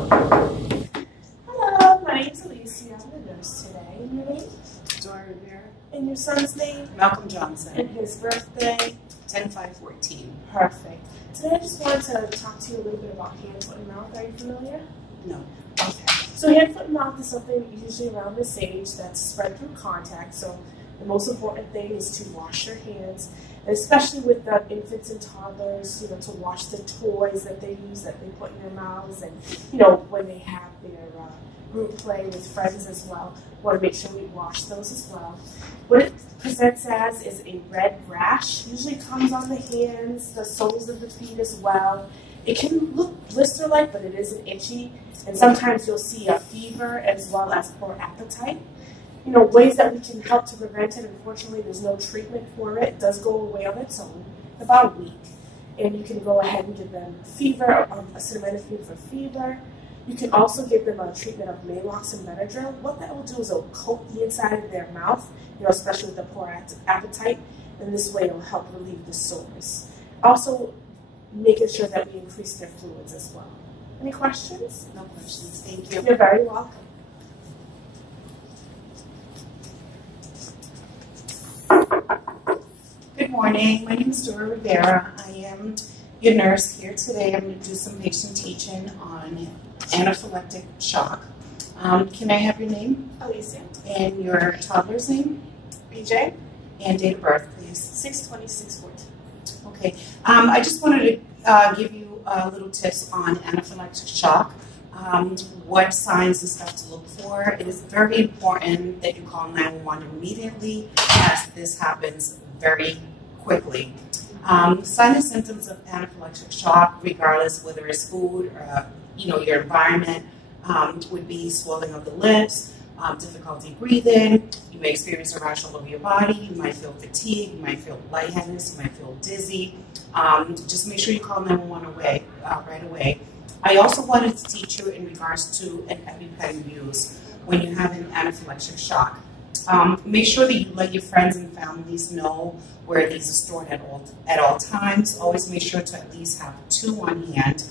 Hello, my name's Alicia. I'm the nurse today. And your name? Dora Rivera. And your son's name? Malcolm Johnson. And his birthday? 10/5/14. Perfect. Today I just wanted to talk to you a little bit about hand, foot, and mouth. Are you familiar? No. Okay. So hand, foot, and mouth is something usually around this age that's spread through contact. So the most important thing is to wash your hands, and especially with the infants and toddlers, to wash the toys that they use, that they put in their mouths, and, when they have their group play with friends as well. We want to make sure we wash those as well. What it presents as is a red rash. Usually comes on the hands, the soles of the feet as well. It can look blister-like, but it isn't itchy. And sometimes you'll see a fever as well as poor appetite. Ways that we can help to prevent it. Unfortunately, there's no treatment for it. It does go away on its own in about a week. And you can go ahead and give them fever, acetaminophen for fever. You can also give them a treatment of Maalox and Benadryl. What that will do is it will coat the inside of their mouth, especially with the poor appetite, and this way it will help relieve the soreness. Also, making sure that we increase their fluids as well. Any questions? No questions. Thank you. You're very welcome. Good morning. My name is Dora Rivera. I am your nurse here today. I'm going to do some patient teaching on anaphylactic shock. Can I have your name? Alicia. And your toddler's name? BJ. And date of birth, please. 6/26/14. Okay. I just wanted to give you little tips on anaphylactic shock. What signs and stuff to look for. It is very important that you call 911 immediately, as this happens very quickly. Signs and symptoms of anaphylactic shock, regardless whether it's food or your environment, would be swelling of the lips, difficulty breathing. You may experience a rash all over your body. You might feel fatigue. You might feel lightheadedness. You might feel dizzy. Just make sure you call 911 right away. I also wanted to teach you in regards to an EpiPen use when you have an anaphylactic shock. Make sure that you let your friends and families know where these are stored at all times. Always make sure to at least have 2 on hand.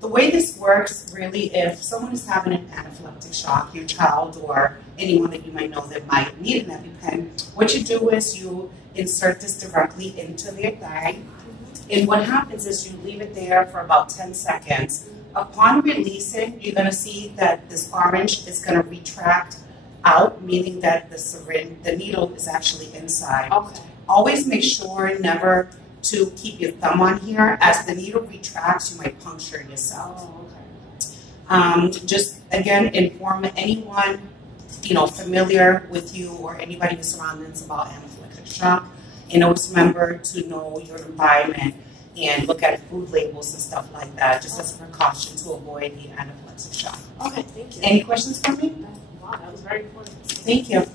The way this works, really, if someone is having an anaphylactic shock, your child or anyone that you might know that might need an EpiPen, what you do is you insert this directly into their thigh. And what happens is you leave it there for about 10 seconds. Upon releasing, you're going to see that this orange is going to retract out, meaning that the needle is actually inside. Okay. Always make sure never to keep your thumb on here. As the needle retracts, you might puncture yourself. Oh, okay. Just, again, inform anyone familiar with you or anybody in your surroundings about anaphylactic shock. And always remember to know your environment and look at food labels and stuff like that, just as a precaution to avoid the anaphylactic shock. Okay, thank you. Any questions for me? Wow, that was very important. Thank you.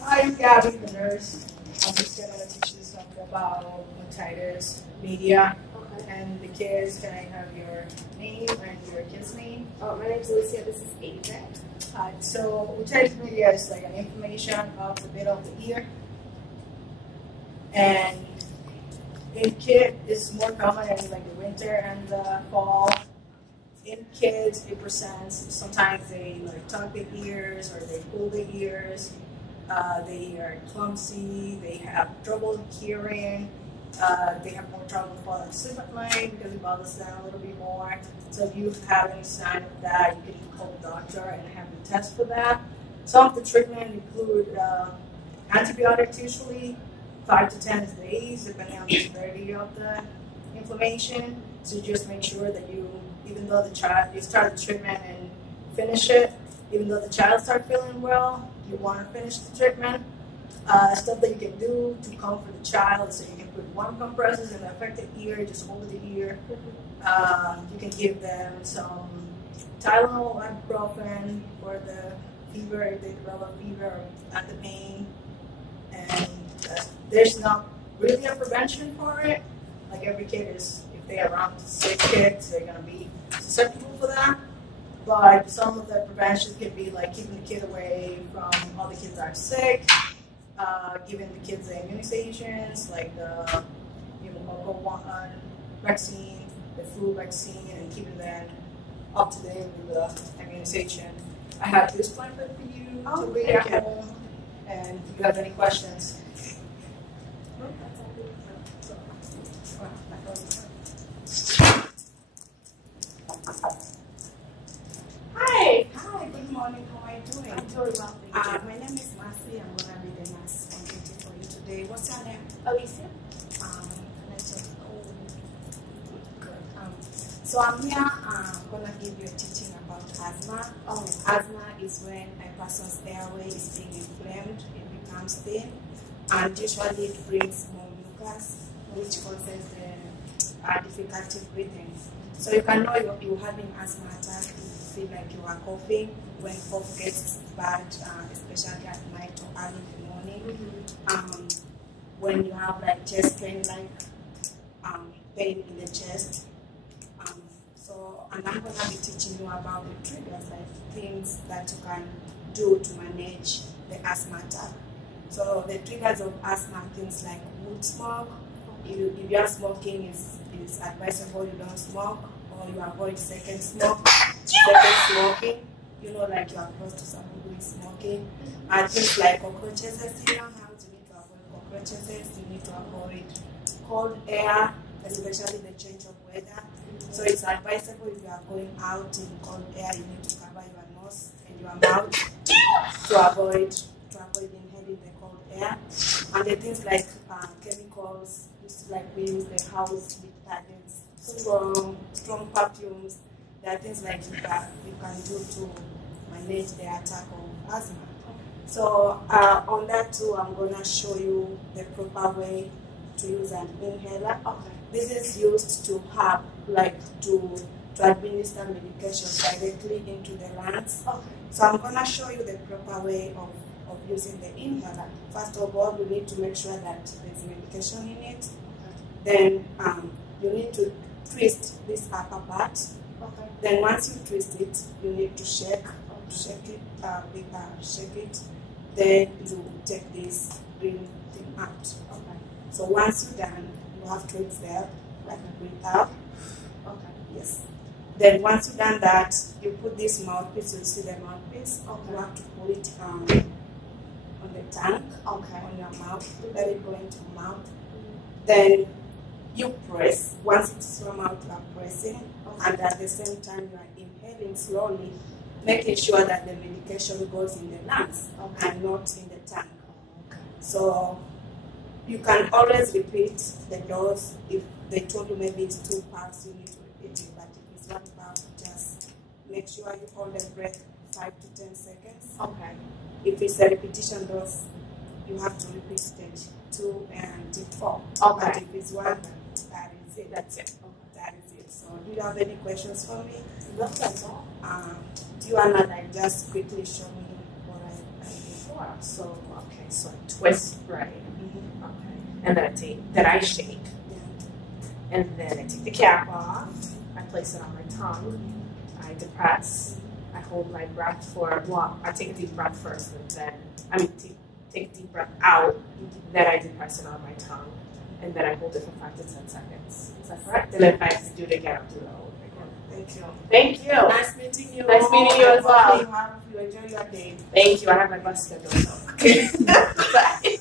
Hi, I'm Gabby, the nurse. I'm just going to teach you something about otitis media. Okay. And the kids, can I have your name and your kid's name? Oh, my name's Alicia. This is AJ. So otitis media is like an inflammation of the middle of the ear. And in kids, it's more common in like the winter and the fall. In kids, it presents, sometimes they like tuck their ears or they pull their ears. They are clumsy, they have trouble hearing, they have more trouble falling asleep at night because it bothers them a little bit more. So if you have any sign of that, you can call the doctor and have them test for that. Some of the treatment include antibiotics, usually 5 to 10 days, depending on the severity of the inflammation. So just make sure that even though you start the treatment and finish it, even though the child starts feeling well, you want to finish the treatment. Stuff that you can do to comfort the child, so you can put warm compresses in the affected ear, just hold the ear. You can give them some Tylenol, ibuprofen for the fever, if they develop fever or at the pain. And there's not really a prevention for it. Like every kid is, if they're around 6 kids, they're going to be susceptible for that. But some of the prevention can be like keeping the kid away from other kids that are sick, giving the kids the immunizations, like the pneumococcal vaccine, the flu vaccine, and keeping them up to date with the immunization. I have this pamphlet for you to read at home, and if you have any questions. Hi, good morning. How are you doing? I'm doing well, thank you. My name is Marcy. I'm going to be the nurse on duty for you today. What's your name? Alicia? So I'm here going to give you a teaching about asthma. Asthma is when a person's airway is being inflamed, it becomes thin, and usually it brings more mucus, which causes the difficulty breathing. So you can know you're having asthma attack if you feel like you are coughing, when cough gets bad, especially at night or early in the morning. When you have like chest pain, like pain in the chest. And I'm going to be teaching you about the triggers, like things that you can do to manage the asthma attack. So the triggers of asthma, things like wood smoke. If you are smoking, is advisable you don't smoke, or you avoid second smoking. You know, like you are close to someone who is smoking. And things like cockroaches in your house, you need to avoid cockroaches. You need to avoid cold air, especially the change of weather. So it's advisable if you are going out in cold air, you need to cover your nose and your mouth to avoid inhaling the cold air. And the things like chemicals, like we use the house detergents, strong perfumes. There are things like you can do to manage the attack of asthma. So on that too, I'm gonna show you the proper way to use an inhaler. This is used to have, to administer medication directly into the lungs. So I'm going to show you the proper way of using the inhaler. First of all, you need to make sure that there's medication in it. Then you need to twist this upper part. Then once you twist it, you need to shake it. Then you take this green thing out. So once you're done, you have to exhale, like a breathe out. Yes. Then once you've done that, you put this mouthpiece, you see the mouthpiece. You have to put it on the tongue, on your mouth. Let it go into your mouth. Then you press. Once it's your mouth, you are pressing. And at the same time, you are inhaling slowly, making sure that the medication goes in the lungs and not in the tongue. So you can always repeat the dose. If they told you maybe it's 2 puffs, you need to repeat it. But if it's 1 puff, just make sure you hold the breath 5 to 10 seconds. If it's a repetition dose, you have to repeat stage 2 and 4. But if it's 1, that is it. That's it. That is it. So do you have any questions for me? No, that's all. Do you want to just quickly show me what I did? Sure. So I twist, right? And then I shake, and then I take the cap off, I place it on my tongue, I depress, I hold my breath I take a deep breath first, and then, take a deep breath out, then I depress it on my tongue, and then I hold it for 5 to 10 seconds. Is that correct? And then if I have to do it again, I'll do it all over again. Thank you. Thank you. Nice meeting you. Nice meeting you as well. You enjoy your day. Thank you. I have my bus schedule. So. Okay. Bye.